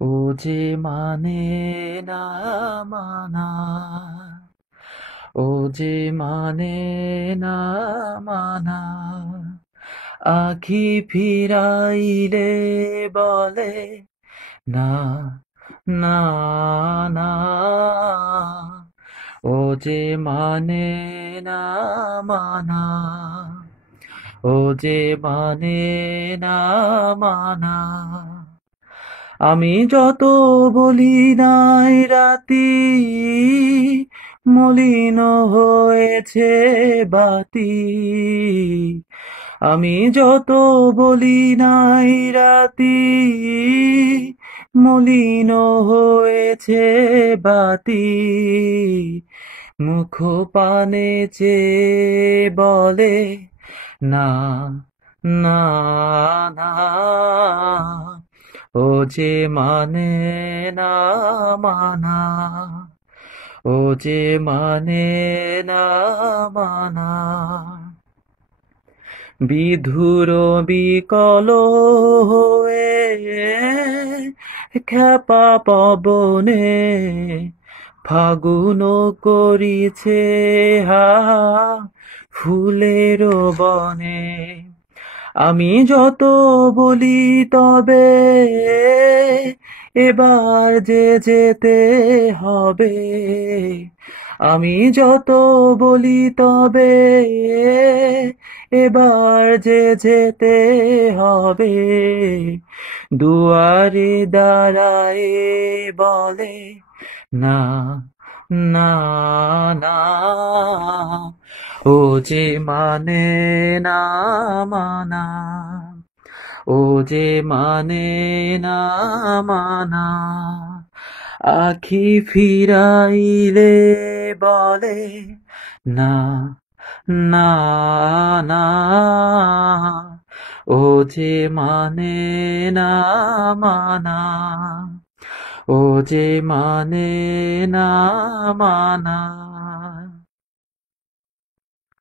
ও যে মানে না মানা, ও যে মানে না মানা, আখি ফিরাইলে বলে না, না, না, ও যে মানে না মানা, ও যে মানে না মানা। আমি যত বলি নাই রাতি, মলিন হয়েছে বাতি। আমি যত বলি নাই রাতি, মলিন হয়েছে বাতি। মুখ পানে চেয়ে বলে না, না, না, ও যে মানে না মানা, ও যে মানে না মানা। বিধুর বিকল হয়ে খেপা পবনে ফাগুন করিছে হা ফুলের বনে। আমি যত বলি তবে এবার যে যেতে হবে। আমি যত বলি তবে এবার যে যেতে হবে। দুয়ারে দাঁড়ায় বলে না, না, না, ও যে মানে না মানা, ও যে মানে না মানা, আখি ফিরাইলে বলে না, না, না, ও যে মানে না মানা, ও যে মানে না মানা।